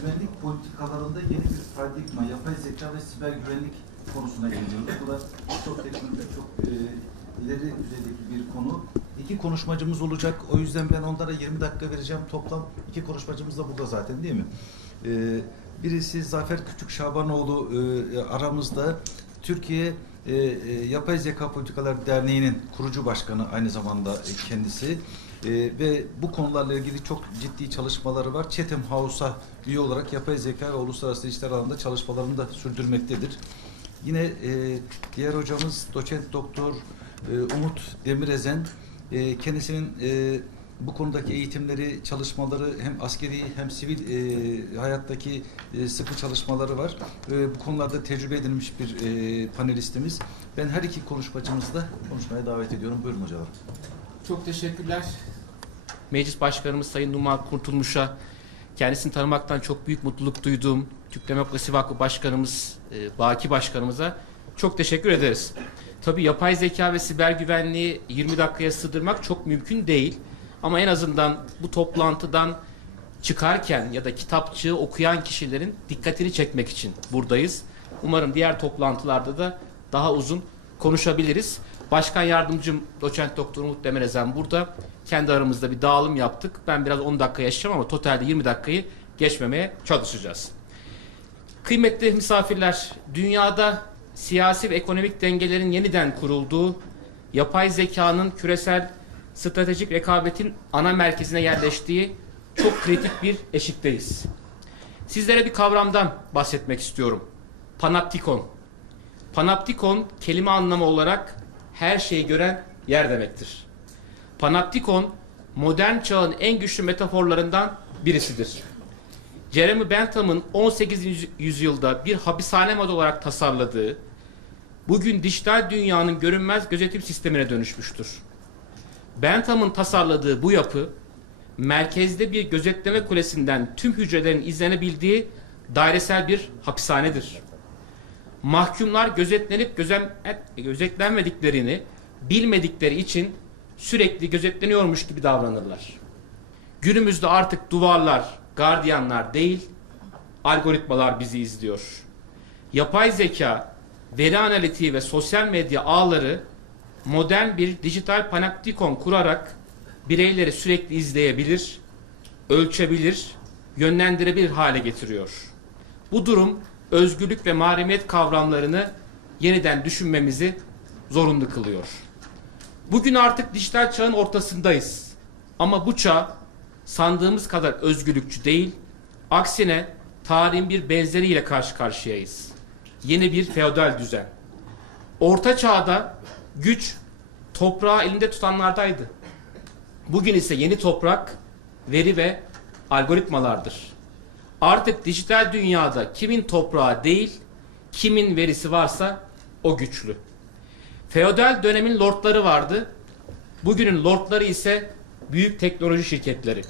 güvenlik politikalarında yeni bir paradigma, yapay zeka ve siber güvenlik konusuna geliyoruz. Bu da çok teknolojik, çok e, ileri düzeydeki bir konu. İki konuşmacımız olacak. O yüzden ben onlara 20 dakika vereceğim. Toplam iki konuşmacımız da burada zaten değil mi? E, birisi Zafer Küçük Şabanoğlu e, aramızda. Türkiye e, e, Yapay Zeka Politikalar Derneği'nin kurucu başkanı aynı zamanda kendisi. E, ve bu konularla ilgili çok ciddi çalışmaları var. Chatham House'a üye olarak yapay zeka ve uluslararası ilişkiler alanında çalışmalarını da sürdürmektedir. Yine e, diğer hocamız doçent doktor e, Umut Demirezen e, kendisinin e, bu konudaki eğitimleri, çalışmaları hem askeri hem sivil e, hayattaki e, sıkı çalışmaları var. E, bu konularda tecrübe edilmiş bir e, panelistimiz. Ben her iki konuşmacımızı da konuşmaya davet ediyorum. Buyurun hocalar. Çok teşekkürler. Meclis Başkanımız Sayın Numan Kurtulmuş'a kendisini tanımaktan çok büyük mutluluk duyduğum Türk Demokrasi Vakfı Başkanımız e, Baki Başkanımıza çok teşekkür ederiz. Tabii yapay zeka ve siber güvenliği 20 dakikaya sığdırmak çok mümkün değil. Ama en azından bu toplantıdan çıkarken ya da kitapçığı okuyan kişilerin dikkatini çekmek için buradayız. Umarım diğer toplantılarda da daha uzun konuşabiliriz. Başkan yardımcım doçent doktor Umut Demerezen burada. Kendi aramızda bir dağılım yaptık. Ben biraz 10 dakika yaşayacağım ama totalde 20 dakikayı geçmemeye çalışacağız. Kıymetli misafirler, dünyada siyasi ve ekonomik dengelerin yeniden kurulduğu, yapay zekanın küresel stratejik rekabetin ana merkezine yerleştiği çok kritik bir eşikteyiz. Sizlere bir kavramdan bahsetmek istiyorum. Panoptikon. Panoptikon kelime anlamı olarak her şeyi gören yer demektir. Panoptikon modern çağın en güçlü metaforlarından birisidir. Jeremy Bentham'ın 18. yüzy- yüzyılda bir hapishane modu olarak tasarladığı, bugün dijital dünyanın görünmez gözetim sistemine dönüşmüştür. Bentham'ın tasarladığı bu yapı, merkezde bir gözetleme kulesinden tüm hücrelerin izlenebildiği dairesel bir hapishanedir. Mahkumlar gözetlenip gözem, gözetlenmediklerini bilmedikleri için sürekli gözetleniyormuş gibi davranırlar. Günümüzde artık duvarlar, gardiyanlar değil, algoritmalar bizi izliyor. Yapay zeka, veri analitiği ve sosyal medya ağları modern bir dijital panoptikon kurarak bireyleri sürekli izleyebilir, ölçebilir, yönlendirebilir hale getiriyor. Bu durum özgürlük ve mahremiyet kavramlarını yeniden düşünmemizi zorunlu kılıyor. Bugün artık dijital çağın ortasındayız. Ama bu çağ sandığımız kadar özgürlükçü değil, aksine tarihin bir benzeriyle karşı karşıyayız. Yeni bir feodal düzen. Orta çağda güç toprağı elinde tutanlardaydı. Bugün ise yeni toprak veri ve algoritmalardır. Artık dijital dünyada kimin toprağı değil, kimin verisi varsa o güçlü. Feodal dönemin lordları vardı. Bugünün lordları ise büyük teknoloji şirketleri.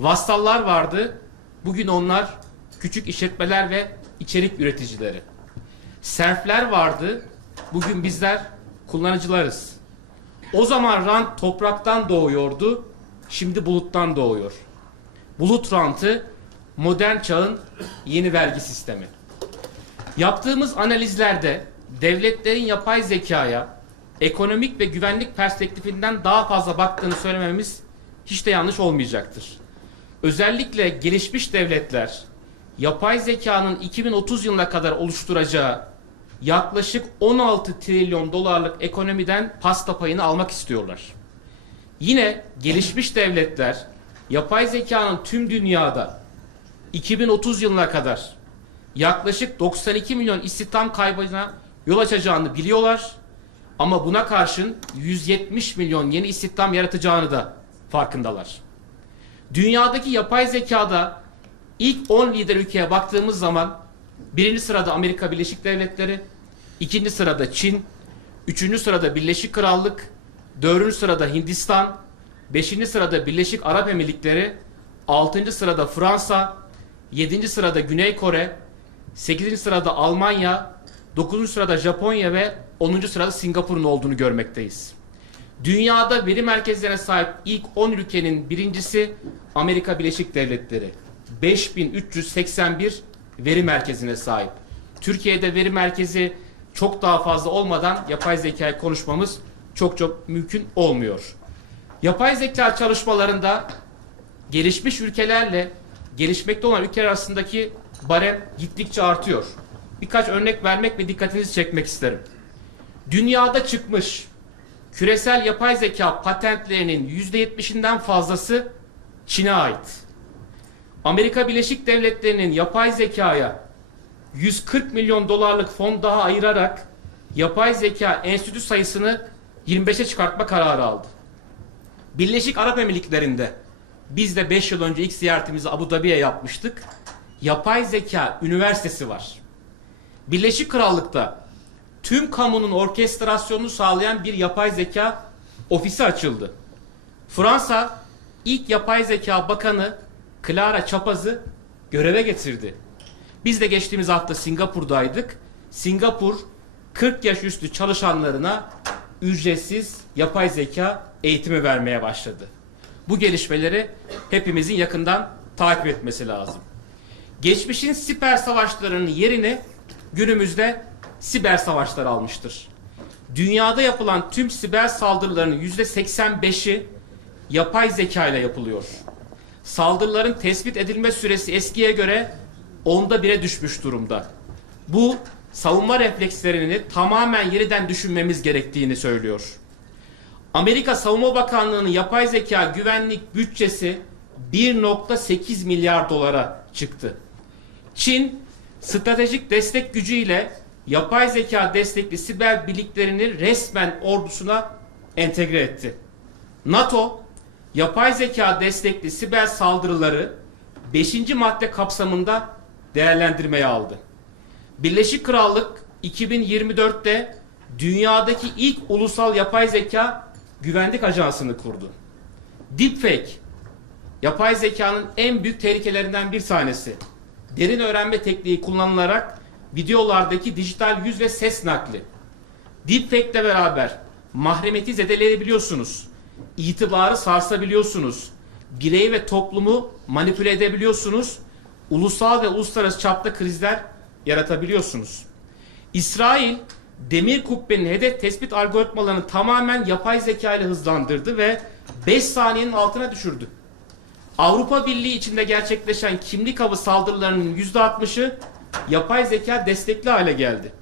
Vassallar vardı. Bugün onlar küçük işletmeler ve içerik üreticileri. Serfler vardı. Bugün bizler kullanıcılarız. O zaman rant topraktan doğuyordu. Şimdi buluttan doğuyor. Bulut rantı modern çağın yeni vergi sistemi. Yaptığımız analizlerde devletlerin yapay zekaya ekonomik ve güvenlik perspektifinden daha fazla baktığını söylememiz hiç de yanlış olmayacaktır. Özellikle gelişmiş devletler yapay zekanın 2030 yılına kadar oluşturacağı yaklaşık 16 trilyon dolarlık ekonomiden pasta payını almak istiyorlar. Yine gelişmiş devletler yapay zekanın tüm dünyada 2030 yılına kadar yaklaşık 92 milyon istihdam kaybına yol açacağını biliyorlar. Ama buna karşın 170 milyon yeni istihdam yaratacağını da farkındalar. Dünyadaki yapay zekada ilk 10 lider ülkeye baktığımız zaman birinci sırada Amerika Birleşik Devletleri, ikinci sırada Çin, üçüncü sırada Birleşik Krallık, dördüncü sırada Hindistan, beşinci sırada Birleşik Arap Emirlikleri, altıncı sırada Fransa, yedinci sırada Güney Kore, sekizinci sırada Almanya, dokuzuncu sırada Japonya ve onuncu sırada Singapur'un olduğunu görmekteyiz. Dünyada veri merkezlerine sahip ilk 10 ülkenin birincisi Amerika Birleşik Devletleri. 5381 veri merkezine sahip. Türkiye'de veri merkezi çok daha fazla olmadan yapay zekayı konuşmamız çok çok mümkün olmuyor. Yapay zeka çalışmalarında gelişmiş ülkelerle gelişmekte olan ülkeler arasındaki barem gittikçe artıyor. Birkaç örnek vermek ve dikkatinizi çekmek isterim. Dünyada çıkmış küresel yapay zeka patentlerinin %70'inden fazlası Çin'e ait. Amerika Birleşik Devletleri'nin yapay zekaya 140 milyon dolarlık fon daha ayırarak yapay zeka enstitü sayısını 25'e çıkartma kararı aldı. Birleşik Arap Emirlikleri'nde biz de 5 yıl önce ilk ziyaretimizi Abu Dhabi'ye yapmıştık. Yapay Zeka Üniversitesi var. Birleşik Krallık'ta tüm kamunun orkestrasyonunu sağlayan bir yapay zeka ofisi açıldı. Fransa ilk yapay zeka bakanı Clara Çapaz'ı göreve getirdi. Biz de geçtiğimiz hafta Singapur'daydık. Singapur 40 yaş üstü çalışanlarına ücretsiz yapay zeka eğitimi vermeye başladı. Bu gelişmeleri hepimizin yakından takip etmesi lazım. Geçmişin siper savaşlarının yerini günümüzde siber savaşlar almıştır. Dünyada yapılan tüm siber saldırıların yüzde 85'i yapay zeka ile yapılıyor. Saldırıların tespit edilme süresi eskiye göre onda bire düşmüş durumda. Bu savunma reflekslerini tamamen yeniden düşünmemiz gerektiğini söylüyor. Amerika Savunma Bakanlığı'nın yapay zeka güvenlik bütçesi 1.8 milyar dolara çıktı. Çin stratejik destek gücüyle yapay zeka destekli siber birliklerini resmen ordusuna entegre etti. NATO yapay zeka destekli siber saldırıları 5. madde kapsamında değerlendirmeye aldı. Birleşik Krallık 2024'te dünyadaki ilk ulusal yapay zeka güvenlik ajansını kurdu. Deepfake yapay zekanın en büyük tehlikelerinden bir tanesi. Derin öğrenme tekniği kullanılarak videolardaki dijital yüz ve ses nakli. Deepfake ile beraber mahremiyeti zedeleyebiliyorsunuz. İtibarı sarsabiliyorsunuz. Bireyi ve toplumu manipüle edebiliyorsunuz. Ulusal ve uluslararası çapta krizler yaratabiliyorsunuz. İsrail demir kubbenin hedef tespit algoritmalarını tamamen yapay zeka ile hızlandırdı ve 5 saniyenin altına düşürdü. Avrupa Birliği içinde gerçekleşen kimlik avı saldırılarının %60'ı yapay zeka destekli hale geldi.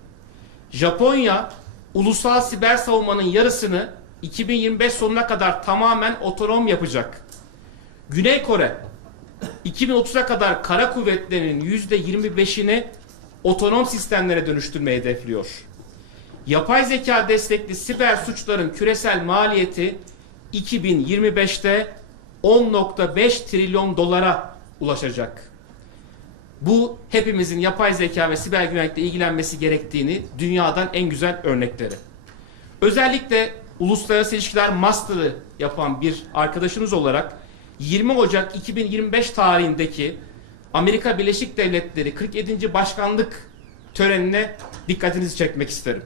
Japonya ulusal siber savunmanın yarısını 2025 sonuna kadar tamamen otonom yapacak. Güney Kore 2030'a kadar kara kuvvetlerinin %25'ini otonom sistemlere dönüştürmeyi hedefliyor. Yapay zeka destekli siber suçların küresel maliyeti 2025'te 10.5 trilyon dolara ulaşacak. Bu hepimizin yapay zeka ve siber güvenlikle ilgilenmesi gerektiğini dünyadan en güzel örnekleri. Özellikle uluslararası ilişkiler master'ı yapan bir arkadaşınız olarak 20 Ocak 2025 tarihindeki Amerika Birleşik Devletleri 47. Başkanlık törenine dikkatinizi çekmek isterim.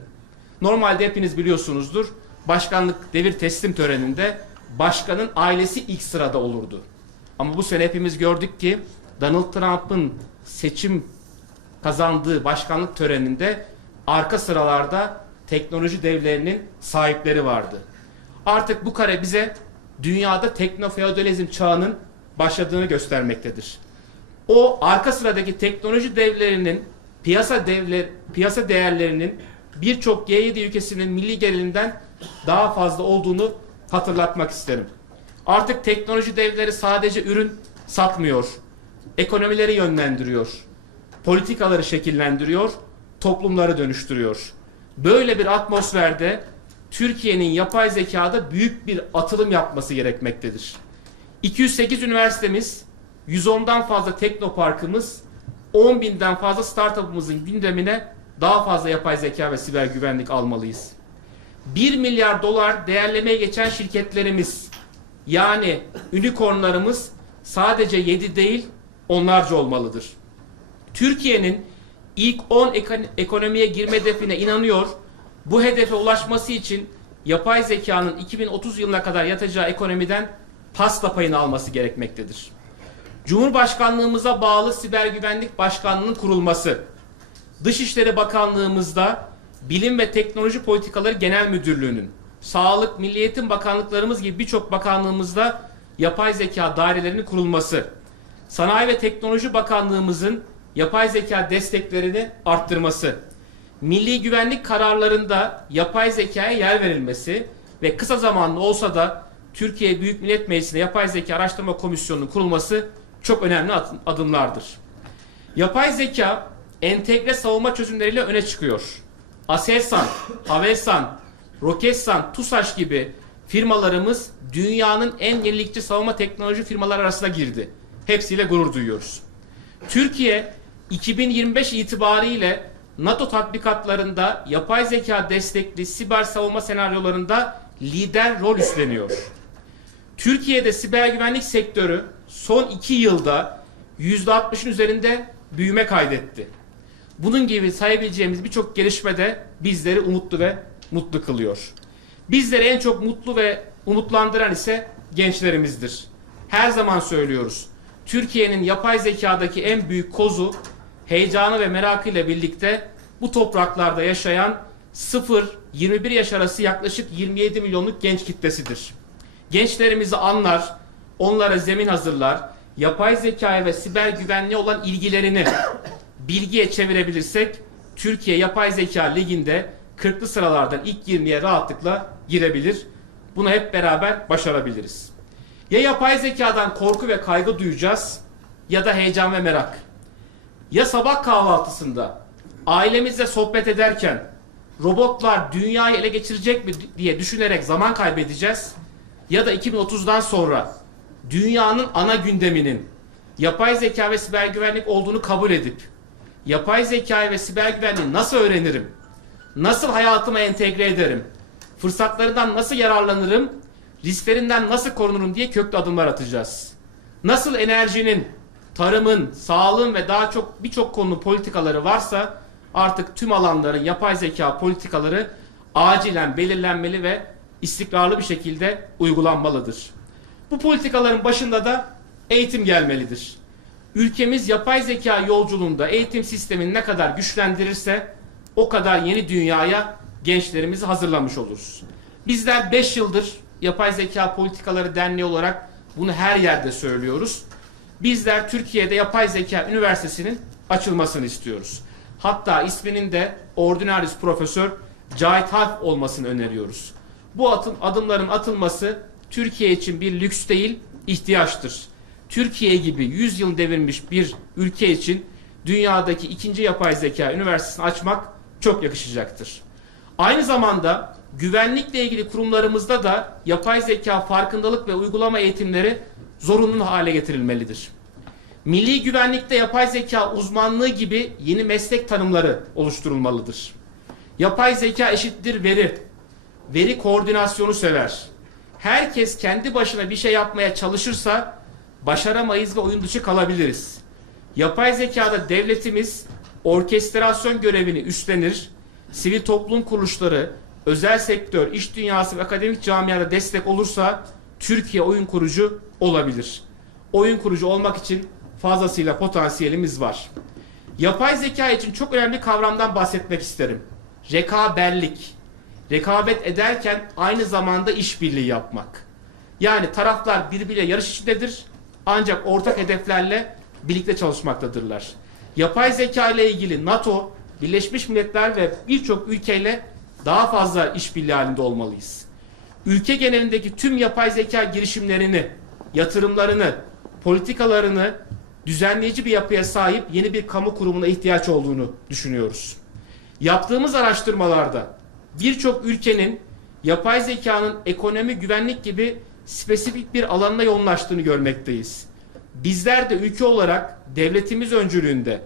Normalde hepiniz biliyorsunuzdur. Başkanlık devir teslim töreninde başkanın ailesi ilk sırada olurdu. Ama bu sene hepimiz gördük ki Donald Trump'ın seçim kazandığı başkanlık töreninde arka sıralarda teknoloji devlerinin sahipleri vardı. Artık bu kare bize dünyada teknofeodalizm çağının başladığını göstermektedir. O arka sıradaki teknoloji devlerinin piyasa devler piyasa değerlerinin birçok G7 ülkesinin milli gelirinden daha fazla olduğunu hatırlatmak isterim. Artık teknoloji devleri sadece ürün satmıyor. Ekonomileri yönlendiriyor. Politikaları şekillendiriyor. Toplumları dönüştürüyor. Böyle bir atmosferde Türkiye'nin yapay zekada büyük bir atılım yapması gerekmektedir. 208 üniversitemiz, 110'dan fazla teknoparkımız, 10 binden fazla startup'ımızın gündemine daha fazla yapay zeka ve siber güvenlik almalıyız. 1 milyar dolar değerlemeye geçen şirketlerimiz yani unicornlarımız sadece 7 değil onlarca olmalıdır. Türkiye'nin ilk 10 ekon- ekonomiye girme hedefine inanıyor. Bu hedefe ulaşması için yapay zekanın 2030 yılına kadar yatacağı ekonomiden pasta payını alması gerekmektedir. Cumhurbaşkanlığımıza bağlı Siber Güvenlik Başkanlığı'nın kurulması, Dışişleri Bakanlığımızda Bilim ve Teknoloji Politikaları Genel Müdürlüğü'nün, Sağlık, Milli Eğitim Bakanlıklarımız gibi birçok bakanlığımızda yapay zeka dairelerinin kurulması, Sanayi ve Teknoloji Bakanlığımızın yapay zeka desteklerini arttırması, milli güvenlik kararlarında yapay zekaya yer verilmesi ve kısa zamanlı olsa da Türkiye Büyük Millet Meclisi'nde Yapay Zeka Araştırma Komisyonu'nun kurulması çok önemli ad- adımlardır. Yapay zeka entegre savunma çözümleriyle öne çıkıyor. Aselsan, Havelsan, Roketsan, TUSAŞ gibi firmalarımız dünyanın en yenilikçi savunma teknoloji firmaları arasına girdi. Hepsiyle gurur duyuyoruz. Türkiye 2025 itibariyle NATO tatbikatlarında yapay zeka destekli siber savunma senaryolarında lider rol üstleniyor. Türkiye'de siber güvenlik sektörü son iki yılda %60'ın üzerinde büyüme kaydetti. Bunun gibi sayabileceğimiz birçok gelişme de bizleri umutlu ve mutlu kılıyor. Bizleri en çok mutlu ve umutlandıran ise gençlerimizdir. Her zaman söylüyoruz. Türkiye'nin yapay zekadaki en büyük kozu heyecanı ve merakıyla birlikte bu topraklarda yaşayan 0-21 yaş arası yaklaşık 27 milyonluk genç kitlesidir. Gençlerimizi anlar, onlara zemin hazırlar, yapay zekaya ve siber güvenliğe olan ilgilerini bilgiye çevirebilirsek Türkiye Yapay Zeka Ligi'nde 40'lı sıralardan ilk 20'ye rahatlıkla girebilir. Bunu hep beraber başarabiliriz. Ya yapay zekadan korku ve kaygı duyacağız ya da heyecan ve merak. Ya sabah kahvaltısında ailemizle sohbet ederken robotlar dünyayı ele geçirecek mi diye düşünerek zaman kaybedeceğiz ya da 2030'dan sonra dünyanın ana gündeminin yapay zeka ve siber güvenlik olduğunu kabul edip yapay zekayı ve siber güvenliği nasıl öğrenirim? Nasıl hayatıma entegre ederim? Fırsatlarından nasıl yararlanırım? Risklerinden nasıl korunurum diye köklü adımlar atacağız. Nasıl enerjinin, tarımın, sağlığın ve daha çok birçok konunun politikaları varsa artık tüm alanların yapay zeka politikaları acilen belirlenmeli ve istikrarlı bir şekilde uygulanmalıdır. Bu politikaların başında da eğitim gelmelidir. Ülkemiz yapay zeka yolculuğunda eğitim sistemini ne kadar güçlendirirse o kadar yeni dünyaya gençlerimizi hazırlamış oluruz. Bizler 5 yıldır Yapay Zeka Politikaları Derneği olarak bunu her yerde söylüyoruz. Bizler Türkiye'de Yapay Zeka Üniversitesi'nin açılmasını istiyoruz. Hatta isminin de Ordinarius Profesör Cahit Harp olmasını öneriyoruz. Bu atım, adımların atılması Türkiye için bir lüks değil, ihtiyaçtır. Türkiye gibi 100 yıl devirmiş bir ülke için dünyadaki ikinci yapay zeka üniversitesini açmak çok yakışacaktır. Aynı zamanda güvenlikle ilgili kurumlarımızda da yapay zeka farkındalık ve uygulama eğitimleri zorunlu hale getirilmelidir. Milli güvenlikte yapay zeka uzmanlığı gibi yeni meslek tanımları oluşturulmalıdır. Yapay zeka eşittir veri. Veri koordinasyonu sever. Herkes kendi başına bir şey yapmaya çalışırsa başaramayız ve oyun dışı kalabiliriz. Yapay zekada devletimiz orkestrasyon görevini üstlenir, sivil toplum kuruluşları, özel sektör, iş dünyası ve akademik camiada destek olursa Türkiye oyun kurucu olabilir. Oyun kurucu olmak için fazlasıyla potansiyelimiz var. Yapay zeka için çok önemli kavramdan bahsetmek isterim. Rekaberlik. Rekabet ederken aynı zamanda işbirliği yapmak. Yani taraflar birbiriyle yarış içindedir ancak ortak hedeflerle birlikte çalışmaktadırlar. Yapay zeka ile ilgili NATO, Birleşmiş Milletler ve birçok ülkeyle daha fazla işbirliği halinde olmalıyız. Ülke genelindeki tüm yapay zeka girişimlerini, yatırımlarını, politikalarını düzenleyici bir yapıya sahip yeni bir kamu kurumuna ihtiyaç olduğunu düşünüyoruz. Yaptığımız araştırmalarda birçok ülkenin yapay zekanın ekonomi, güvenlik gibi spesifik bir alanına yoğunlaştığını görmekteyiz. Bizler de ülke olarak devletimiz öncülüğünde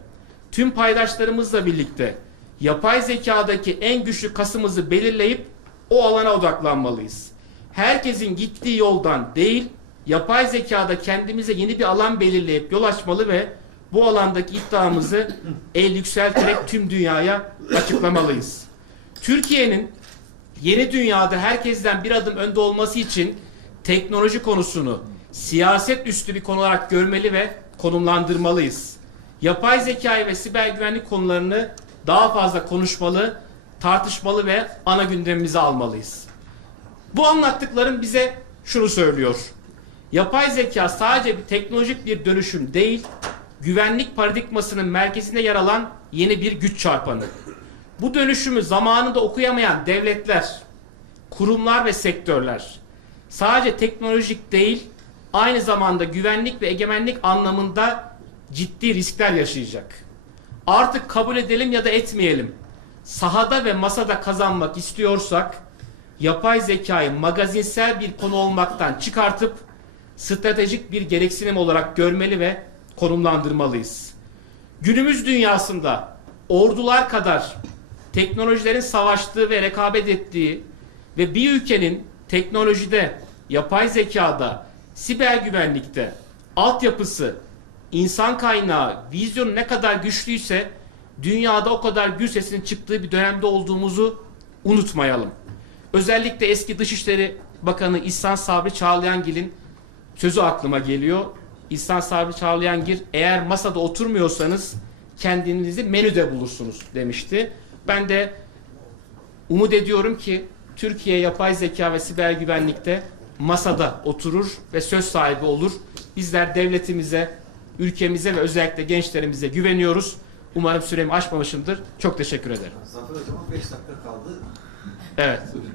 tüm paydaşlarımızla birlikte yapay zekadaki en güçlü kasımızı belirleyip o alana odaklanmalıyız. Herkesin gittiği yoldan değil, yapay zekada kendimize yeni bir alan belirleyip yol açmalı ve bu alandaki iddiamızı el yükselterek tüm dünyaya açıklamalıyız. Türkiye'nin yeni dünyada herkesten bir adım önde olması için teknoloji konusunu siyaset üstü bir konu olarak görmeli ve konumlandırmalıyız. Yapay zekayı ve siber güvenlik konularını daha fazla konuşmalı, tartışmalı ve ana gündemimize almalıyız. Bu anlattıklarım bize şunu söylüyor. Yapay zeka sadece bir teknolojik bir dönüşüm değil, güvenlik paradigmasının merkezinde yer alan yeni bir güç çarpanı. Bu dönüşümü zamanında okuyamayan devletler, kurumlar ve sektörler sadece teknolojik değil, aynı zamanda güvenlik ve egemenlik anlamında ciddi riskler yaşayacak. Artık kabul edelim ya da etmeyelim. Sahada ve masada kazanmak istiyorsak yapay zekayı magazinsel bir konu olmaktan çıkartıp stratejik bir gereksinim olarak görmeli ve konumlandırmalıyız. Günümüz dünyasında ordular kadar teknolojilerin savaştığı ve rekabet ettiği ve bir ülkenin teknolojide, yapay zekada, siber güvenlikte, altyapısı, insan kaynağı, vizyonu ne kadar güçlüyse dünyada o kadar gür sesinin çıktığı bir dönemde olduğumuzu unutmayalım. Özellikle eski Dışişleri Bakanı İhsan Sabri Çağlayangil'in sözü aklıma geliyor. İhsan Sabri Çağlayangil eğer masada oturmuyorsanız kendinizi menüde bulursunuz demişti. Ben de umut ediyorum ki Türkiye yapay zeka ve siber güvenlikte masada oturur ve söz sahibi olur. Bizler devletimize, ülkemize ve özellikle gençlerimize güveniyoruz. Umarım süremi aşmamışımdır. Çok teşekkür ederim. Zafer Hocam'a 5 dakika kaldı. Evet. Buyurun.